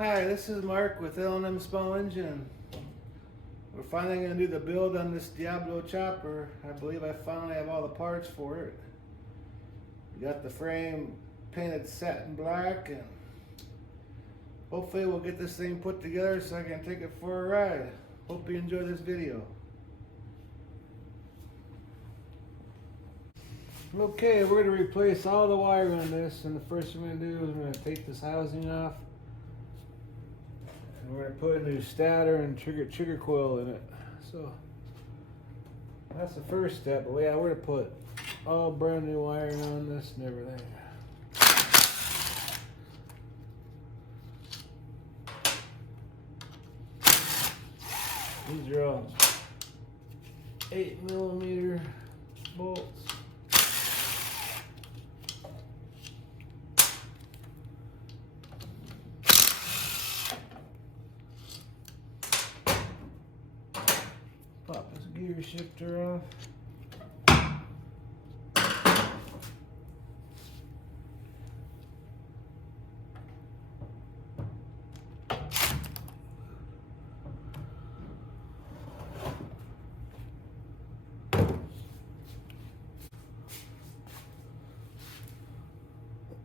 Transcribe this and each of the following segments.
Hi, this is Mark with L&M Small Engine. We're finally going to do the build on this Diablo chopper. I believe I finally have all the parts for it. We got the frame painted satin black, and hopefully we'll get this thing put together so I can take it for a ride. Hope you enjoy this video. Okay, we're going to replace all the wire on this, and the first thing we're going to do is we're going to take this housing off. And we're going to put a new stator and trigger coil in it. So that's the first step. But yeah, we're going to put all brand new wiring on this and everything. These are all 8mm bolts. Pop this gear shifter off.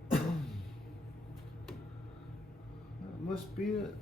That must be it.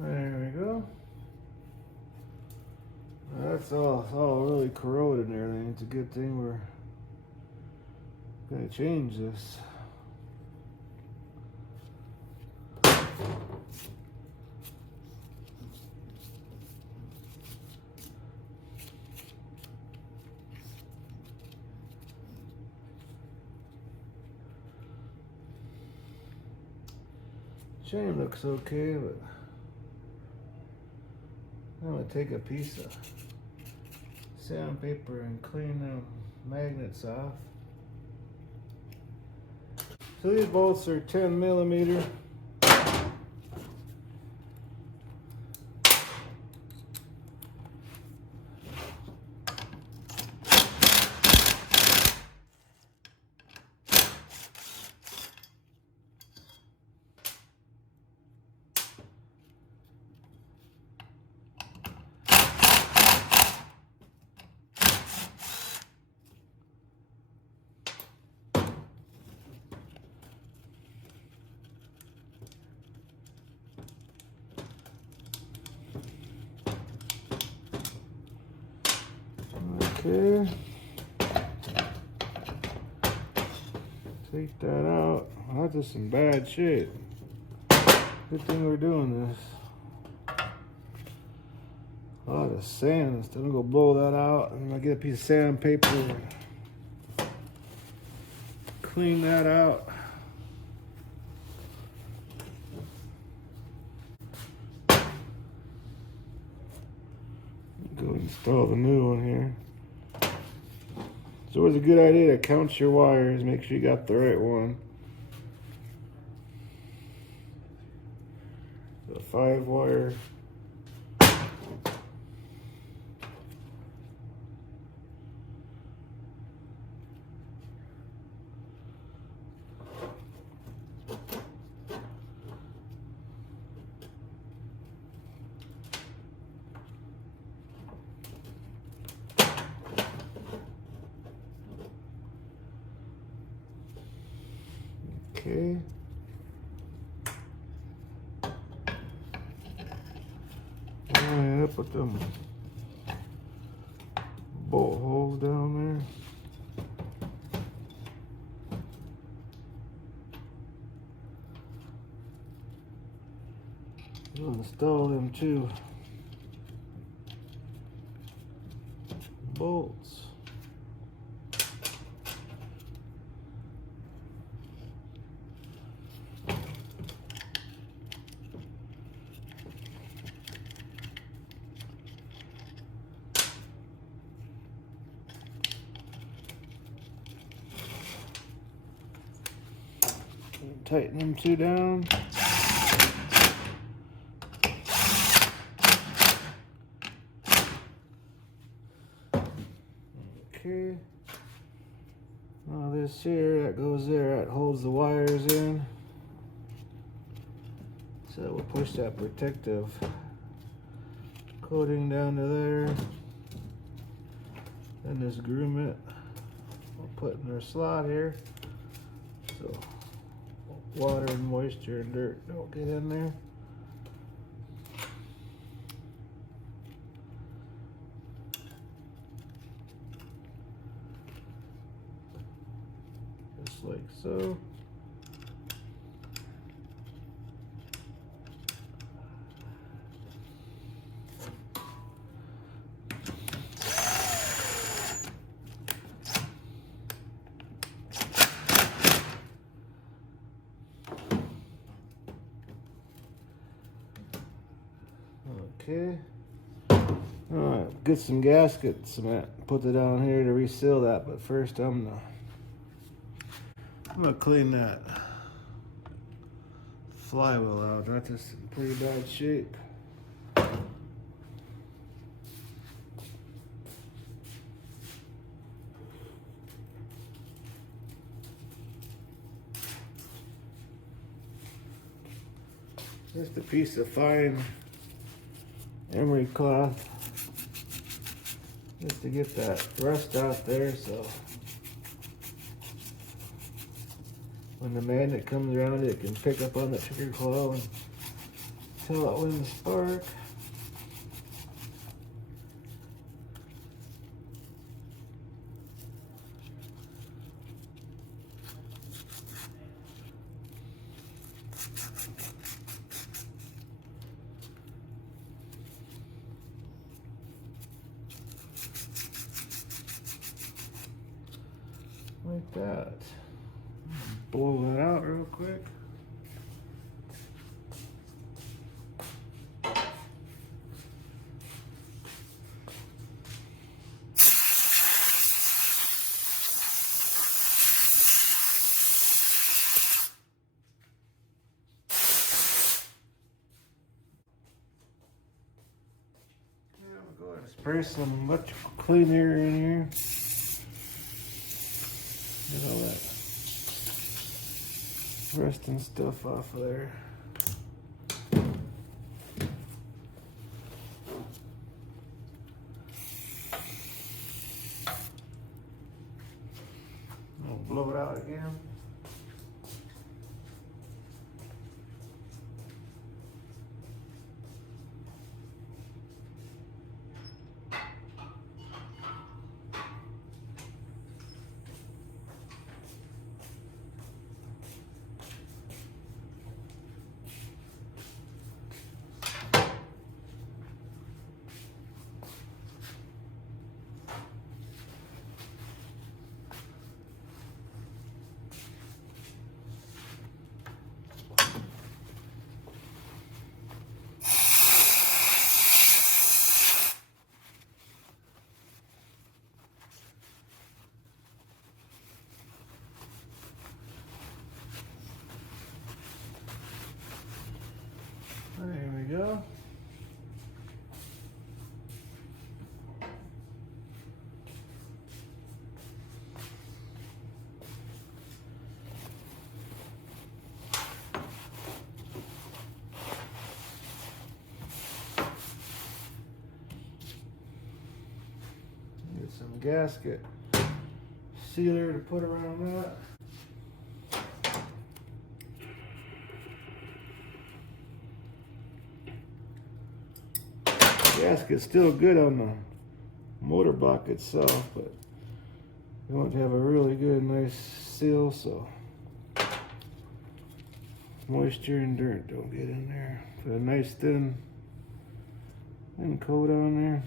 There we go. That's all really corroded and everything. It's a good thing we're going to change this. Chain looks okay, but I'm going to take a piece of sandpaper and clean the magnets off. So these bolts are 10mm. Okay. Take that out. That's just some bad shit. Good thing we're doing this. A lot of sand. Still gonna go blow that out. And I get a piece of sandpaper and clean that out. Go install the new one here. It's always a good idea to count your wires. Make sure you got the right one. The 5-wire. Okay. Line up with them bolt holes down there. We'll install them two bolts. Tighten them two down. Okay. Now this here, that goes there, that holds the wires in. So we'll push that protective coating down to there. Then this grommet we'll put in our slot here. So water and moisture and dirt don't get in there. Just like so. Okay. Alright, get some gasket cement. Put it down here to reseal that, but first I'm gonna clean that flywheel out. That's just in pretty bad shape. Just a piece of fine emery cloth just to get that rust out there, so when the magnet comes around it can pick up on the trigger coil and tell it when to spark. Like that. Blow that out real quick. Yeah, we'll go ahead and spray some electrical cleaner in here. Get all that rust and stuff off of there. I'll blow it out again. go. Get some gasket sealer to put around that. Gasket's still good on the motor block itself, but you want to have a really good, nice seal so moisture and dirt don't get in there. Put a nice thin coat on there.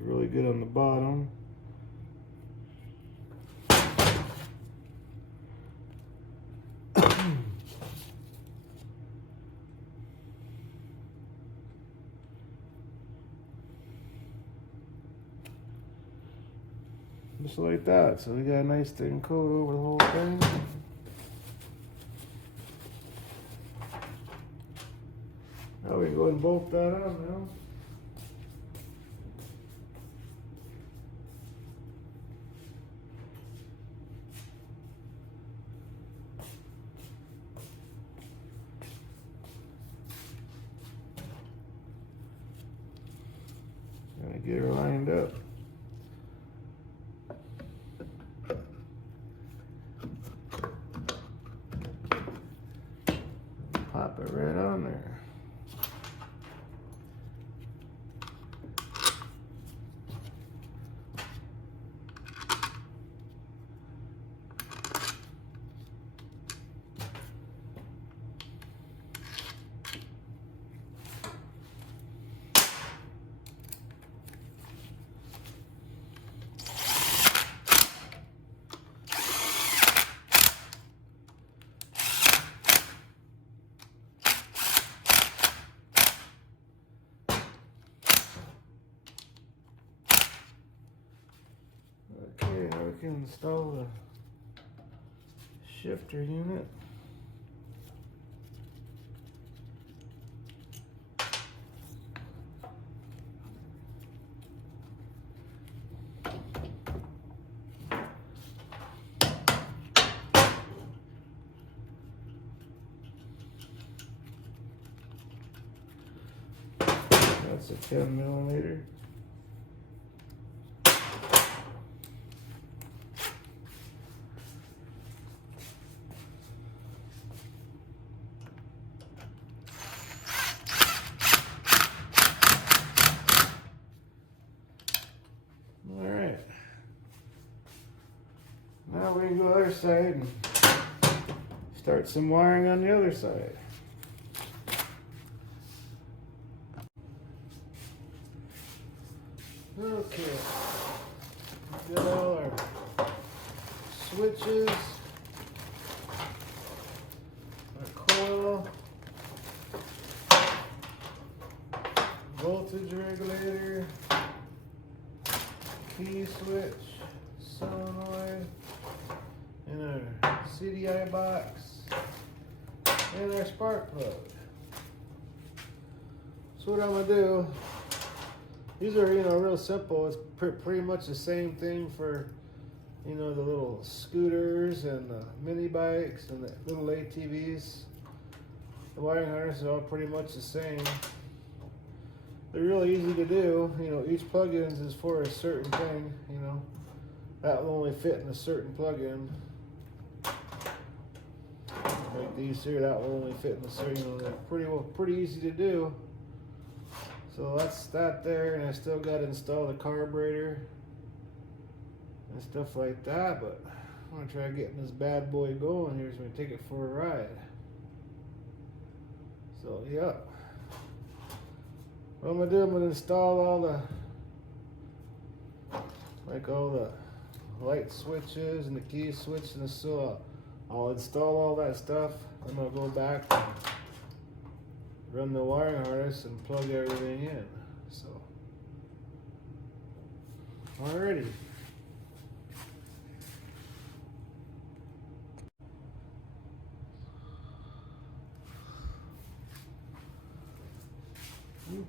Really good on the bottom. Just like that. So we got a nice thin coat over the whole thing. Now we can go ahead and bolt that on now. Gonna get her lined up. Pop it right on there. Okay, now we can install the shifter unit. That's a 10mm. Alright. Now we can go other side and start some wiring on the other side. Okay, got all our switches, our coil, voltage regulator, key switch, solenoid, and our CDI box, and our spark plug. So what I'm gonna do, these are, real simple. It's pretty much the same thing for, the little scooters and the mini bikes and the little ATVs. The wiring harness is all pretty much the same. They're really easy to do. Each plug-in is for a certain thing, That will only fit in a certain plug-in. Like these here, that will only fit in a certain, they're pretty easy to do. So that's that there, and I still got to install the carburetor and stuff like that, but I'm going to try getting this bad boy going here, so I'm going to take it for a ride. So, yeah. What I'm going to do, I'm going to install all the light switches and the key switch, and so I'll install all that stuff. I'm going to go back and run the wiring harness and plug everything in. So Alrighty.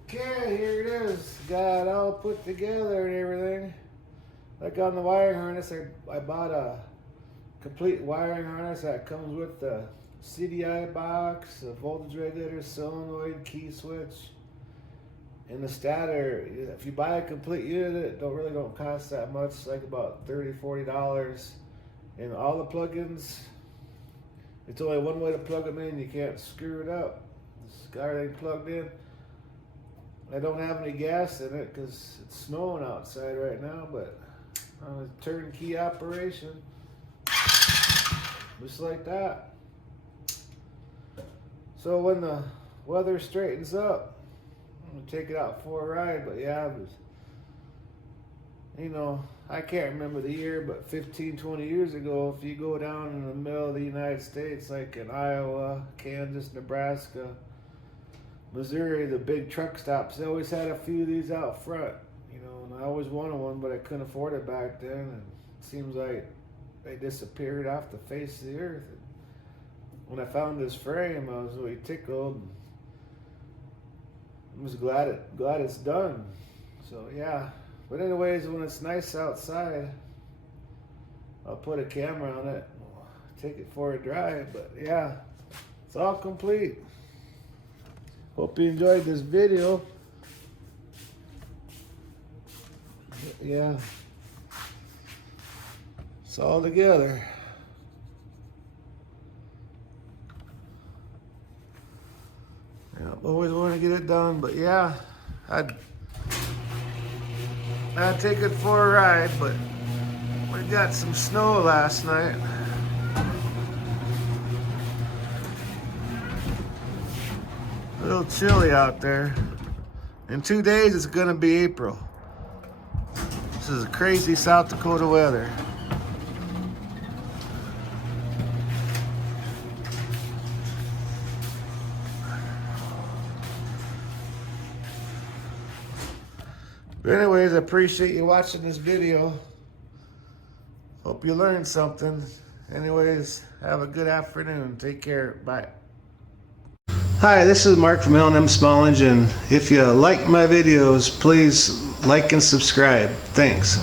Okay, here it is. Got it all put together and everything. Like on the wiring harness, I bought a complete wiring harness that comes with the CDI box, a voltage regulator, solenoid, key switch, and the Stator. If you buy a complete unit, it don't cost that much. It's like about $30–40. And all the plugins, it's only one way to plug them in. You can't screw it up. It's got everything plugged in. I don't have any gas in it because it's snowing outside right now, but on a turnkey operation, just like that. So when the weather straightens up, I'm gonna take it out for a ride. But yeah, you know, I can't remember the year, but 15–20 years ago, if you go down in the middle of the United States, like in Iowa, Kansas, Nebraska, Missouri, the big truck stops, they always had a few of these out front, you know, and I always wanted one, but I couldn't afford it back then, and it seems like they disappeared off the face of the earth. And when I found this frame, I was really tickled, and I was glad it's done. So yeah, but anyways, when it's nice outside, I'll put a camera on it, take it for a drive. But yeah, it's all complete. Hope you enjoyed this video. Yeah, it's all together. Yeah, always want to get it done, but yeah, I'd take it for a ride, but we got some snow last night. A little chilly out there. In 2 days, it's gonna be April. This is crazy South Dakota weather. But anyways, I appreciate you watching this video. Hope you learned something. Anyways, have a good afternoon. Take care. Bye. Hi, this is Mark from L&M Small Engine. If you like my videos, please like and subscribe. Thanks.